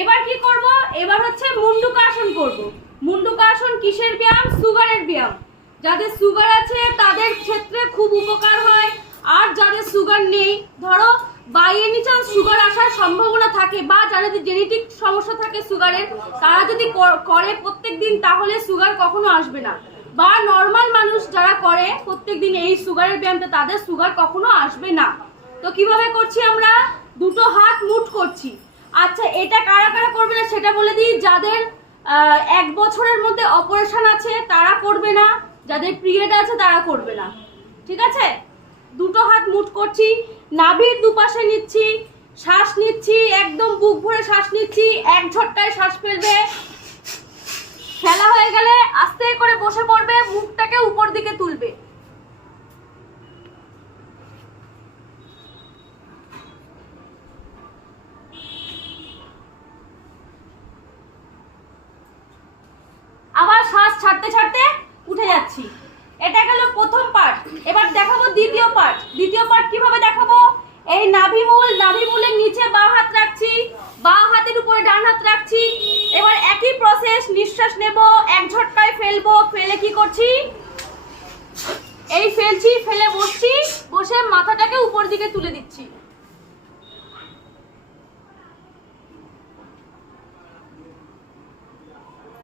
এবার কি করব, এবার হচ্ছে মুন্ডুকাসন করব। মুন্ডুকাসন কিসের ব্যায়াম? সুগারের ব্যায়াম। যাদের সুগার আছে তাদের ক্ষেত্রে খুব উপকার হয়। আর যাদের সুগার নেই, ধরো বাই এনি চান্স সুগার আসার সম্ভাবনা থাকে বা যাদের জেনেটিক সমস্যা থাকে সুগারের, তারা যদি করে প্রত্যেকদিন তাহলে সুগার কখনো আসবে না। বা নর্মাল মানুষ যারা করে প্রত্যেকদিন এই সুগারের ব্যায়ামটা, তাদের সুগার কখনো আসবে না। তো কিভাবে করছি আমরা? দুটো হাত মুঠ করছি। আচ্ছা, এটা কারা কারা করবে না সেটা বলে দিই। যাদের 1 বছরের মধ্যে অপারেশন আছে তারা করবে না, যাদের পিরিয়ড আছে তারা করবে না, ঠিক আছে? দুটো হাত মুঠ করছি, নাভির দুপাশে নিচ্ছি, শ্বাস নিচ্ছি, একদম বুক ভরে শ্বাস নিচ্ছি, এক ঝটকায় শ্বাস ফেলবে। ফেলা হয়ে গেলে আস্তে করে বসে পড়বে, মুখটাকে উপর দিকে তুলবে। আবার শ্বাস ছাড়তে ছাড়তে উঠে যাচ্ছি। এটা গেল প্রথম পার্ট। এবার দেখাবো দ্বিতীয় পার্ট। দ্বিতীয় পার্ট কিভাবে দেখাবো? এই নাভিমূলের নিচে বাঁ হাত রাখছি, বাঁ হাতের উপরে ডান হাত রাখছি। এবার একই প্রসেস, নিঃশ্বাস নেব, এক ঝটকায় ফেলবো, ফেলে কি করছি? এই ফেলছি, ফেলে বসছি, বসে মাথাটাকে উপর দিকে তুলে দিচ্ছি।